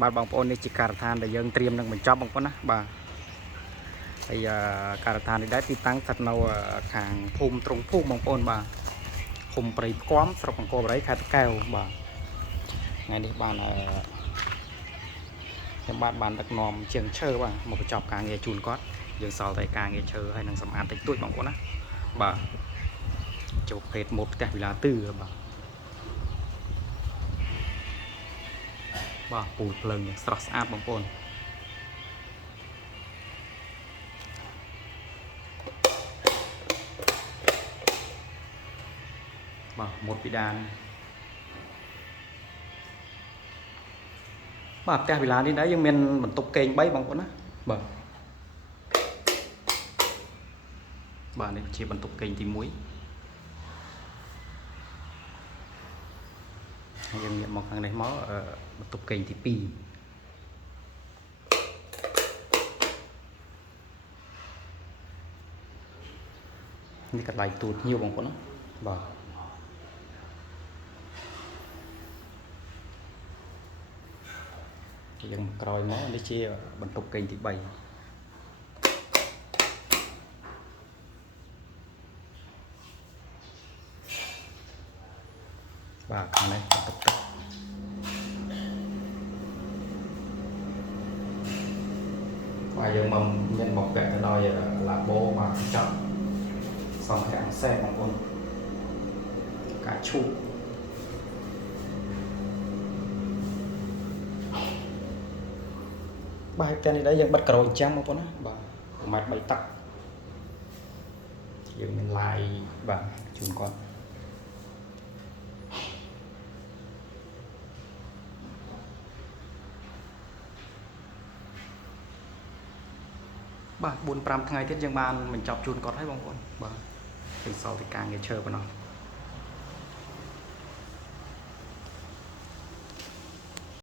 បាទបងប្អូននេះជាការដ្ឋានដែលយើងត្រៀមនឹងបញ្ចប់បងប្អូនណាបាទហើយការដ្ឋាននេះដែរទីតាំងស្ថិតនៅខាងភូមិត្រង់ភូមិបងប្អូនបាទឃុំព្រៃផ្គាំស្រុកអង្គរបូរីខេត្តតាកែវបាទថ្ងៃនេះបានខ្ញុំបានដឹកនាំជាងឈើបាទមកបញ្ចប់ការងារជូនគាត់យើងសល់តែការងារឈើហើយនឹងសម្អាតតិចតួចបងប្អូនណាបាទចូលភេទម៉ូតផ្ទះវិឡាទឺបាទពូលភ្លើងយ៉ាងស្រស់ស្អាតបងប្អូនបាទម៉ូតពីដានបាទផ្ទះវិឡានេះដែរយើងមានបន្ទប់គេង3បងប្អូនណាបាទនេះជាបន្ទប់គេងទី1ហើយយើងងាកមកខាងនេះមកបន្ទប់គេងទី2នេះកន្លែងទូតញៀវបងប្អូនណាបាទយើងក្រោយមកនេះជាបន្ទប់គេងទី3បាទខាងនេះបន្ទប់ទឹកបាទយើងមកមានបំពាក់ទៅដោយឡាបូបាទចាប់សម្ភារៈផ្សេងបងប្អូនការឈូកបាទតែនេះដែរយើងបិទក្រូចចាំបងប្អូនណាបាទ1.3 ម៉ែត្រទឹកយើងមានឡាយបាទជូនគាត់បាទ 4-5 ថ្ងៃទៀតយើងបានបញ្ចប់ជូនគាត់ហើយបងប្អូនបាទយើងសល់តែការងារឈើប៉ុណ្ណោះ